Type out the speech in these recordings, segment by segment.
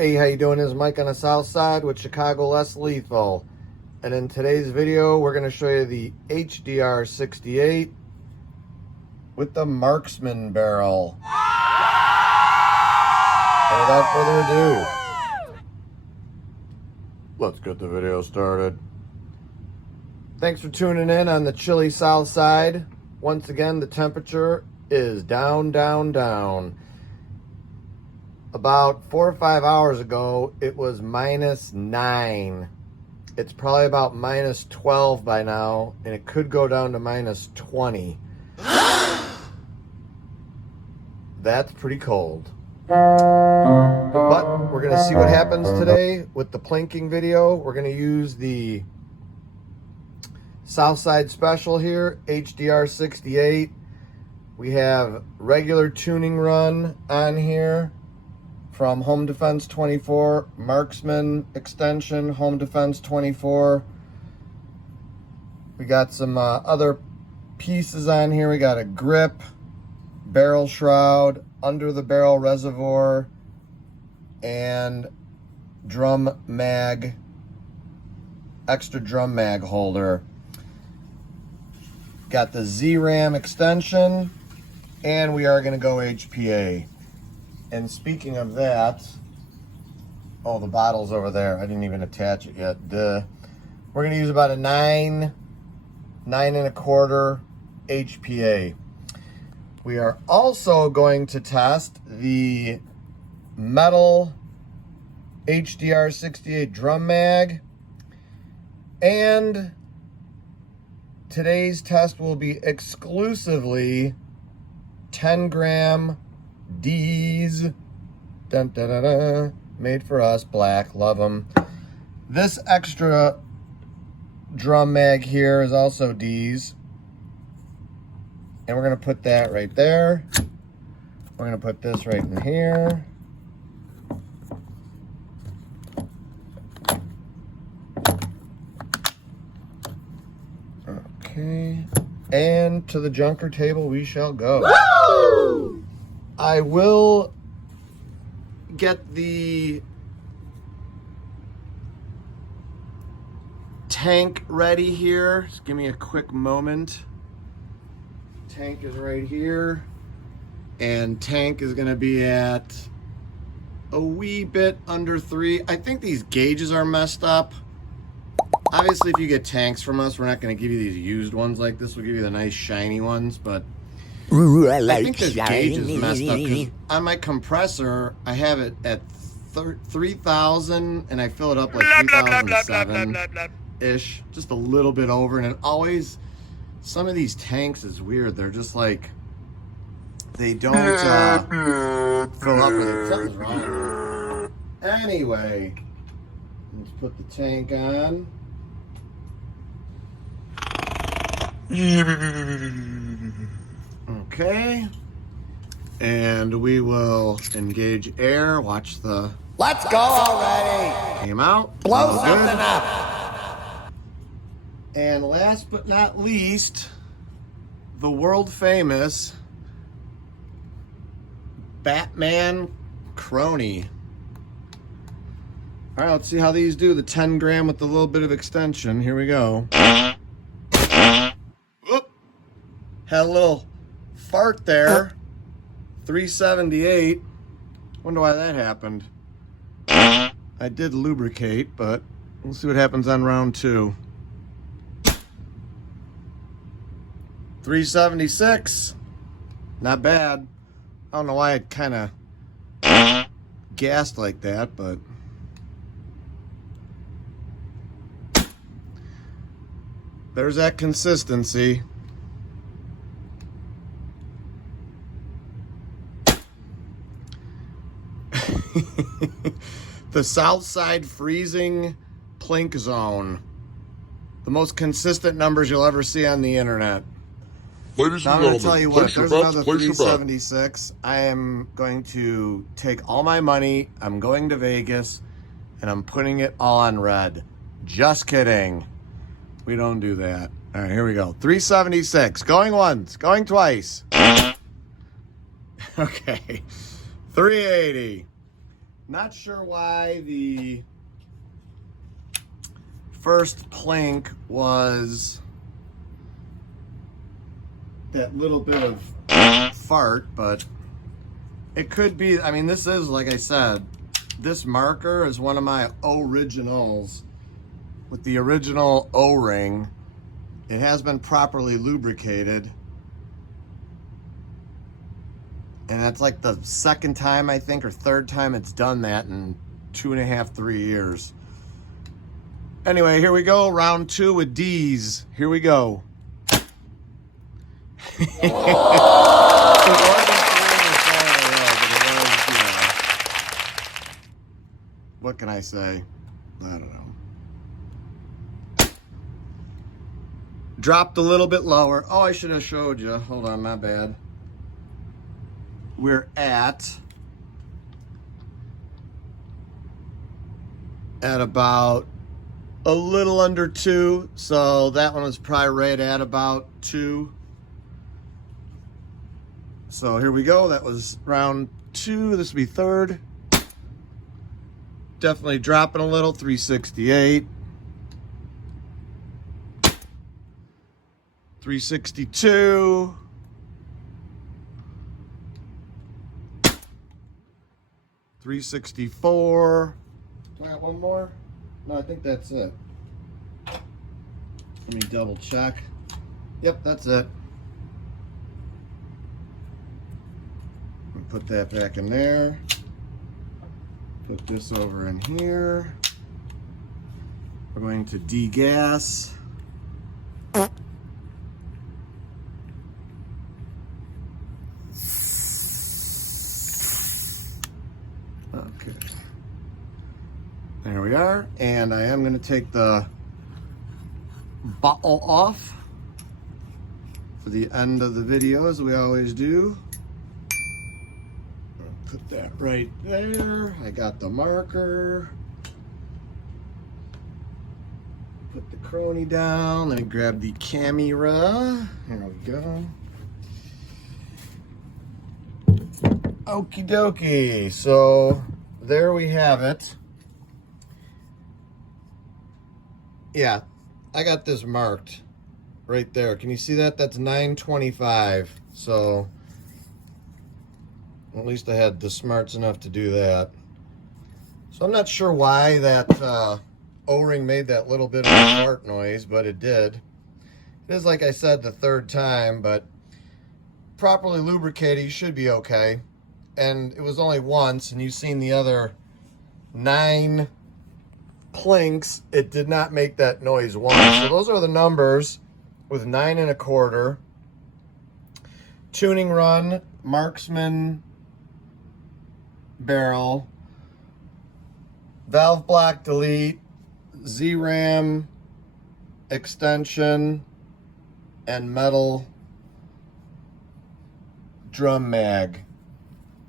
Hey, how you doing? This is Mike on the South Side with Chicago Less Lethal. And in today's video, we're going to show you the HDR68 with the marksman barrel. And without further ado, let's get the video started. Thanks for tuning in on the chilly South Side. Once again, the temperature is down, down, down. About 4 or 5 hours ago, it was -9. It's probably about -12 by now, and it could go down to -20. That's pretty cold. But we're going to see what happens today with the plinking video. We're going to use the Southside Special here, HDR68. We have regular tuning run on here from Home Defense 24, Marksman Extension, Home Defense 24. We got some other pieces on here. We got a grip, barrel shroud, under the barrel reservoir, and drum mag, extra drum mag holder. Got the Z-Ram extension, and we are going to go HPA. And speaking of that, oh, the bottle's over there. I didn't even attach it yet. Duh. We're going to use about a 9 1/4 HPA. We are also going to test the metal HDR68 drum mag. And today's test will be exclusively 10-gram D's, dun, dun, dun, dun, made for us, black, love them. This extra drum mag here is also D's, and we're going to put that right there. We're going to put this right in here. Okay, and to the junker table we shall go. Woo! I will get the tank ready here. Just give me a quick moment. Tank is right here. And tank is gonna be at a wee bit under 3. I think these gauges are messed up. Obviously, if you get tanks from us, we're not gonna give you these used ones like this. We'll give you the nice shiny ones, but I think this gauge is messed up because on my compressor, I have it at 3,000 and I fill it up like 3,007-ish, just a little bit over. And it always, some of these tanks is weird. They're just like, they don't fill up with it. Something's wrong. Anyway, let's put the tank on. Okay, and we will engage air. Watch the... Let's go already! Came out. Blow something up! And last but not least, the world famous Batman Crony. All right, let's see how these do. The 10 gram with a little bit of extension. Here we go. Whoop. Had a little fart there. 378. Wonder why that happened. I did lubricate, but we'll see what happens on round 2. 376. Not bad. I don't know why it kind of gassed like that, but there's that consistency. The Southside freezing plink zone. The most consistent numbers you'll ever see on the internet. Ladies Now and I'm going gentlemen, to tell you what, there's another 376. I am going to take all my money, I'm going to Vegas, and I'm putting it all on red. Just kidding. We don't do that. All right, here we go. 376. Going once, going twice. Okay. 380. Not sure why the first plink was that little bit of fart, but it could be, I mean, this is, like I said, this marker is one of my originals with the original O-ring. It has been properly lubricated. And that's like the second time, I think, or third time it's done that in 2.5, 3 years. Anyway, here we go. Round 2 with D's. Here we go. What can I say? I don't know. Dropped a little bit lower. Oh, I should have showed you. Hold on, my bad. We're at about a little under 2. So that one was probably right at about 2. So here we go. That was round 2. This will be third. Definitely dropping a little. 368. 362. 364. Do I got one more? No, I think that's it. Let me double check. Yep, that's it. Put that back in there. Put this over in here. We're going to degas. Okay. There we are. And I am going to take the bottle off for the end of the video, as we always do. Put that right there. I got the marker. Put the crony down. Let me grab the camera. Here we go. Okie dokie. So there we have it. Yeah, I got this marked right there. Can you see that? That's 925. So at least I had the smarts enough to do that. So I'm not sure why that O-ring made that little bit of a fart noise, but it did. It is, like I said, the third time, but properly lubricated, you should be okay. And it was only once, and you've seen the other 9 plinks. It did not make that noise once. So those are the numbers with 9 1/4. Tuning run, marksman barrel, valve block delete, Z-ram extension, and metal drum mag.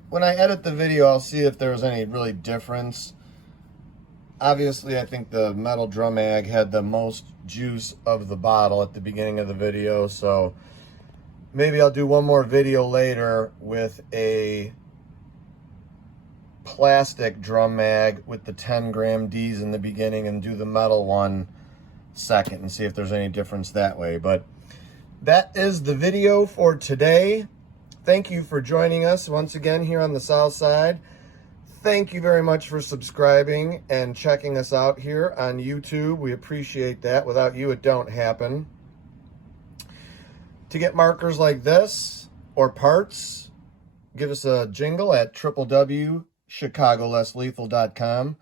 When I edit the video, I'll see if there was any really difference. Obviously, I think the metal drum mag had the most juice of the bottle at the beginning of the video, so maybe I'll do one more video later with a plastic drum mag with the 10-gram Ds in the beginning and do the metal one second and see if there's any difference that way. But that is the video for today. Thank you for joining us once again here on the South Side. Thank you very much for subscribing and checking us out here on YouTube. We appreciate that. Without you, it don't happen. To get markers like this or parts, give us a jingle at www.chicagolesslethal.com.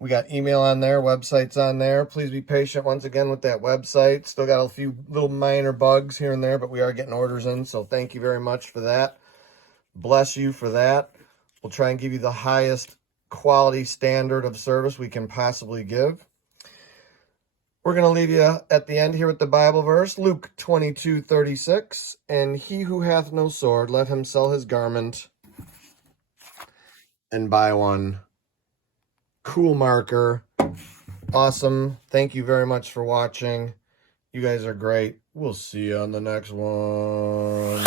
We got email on there, websites on there. Please be patient once again with that website. Still got a few little minor bugs here and there, but we are getting orders in, so thank you very much for that. Bless you for that. We'll try and give you the highest quality standard of service we can possibly give. We're going to leave you at the end here with the Bible verse, Luke 22:36. And he who hath no sword, let him sell his garment and buy one. Cool marker. Awesome. Thank you very much for watching. You guys are great. We'll see you on the next one.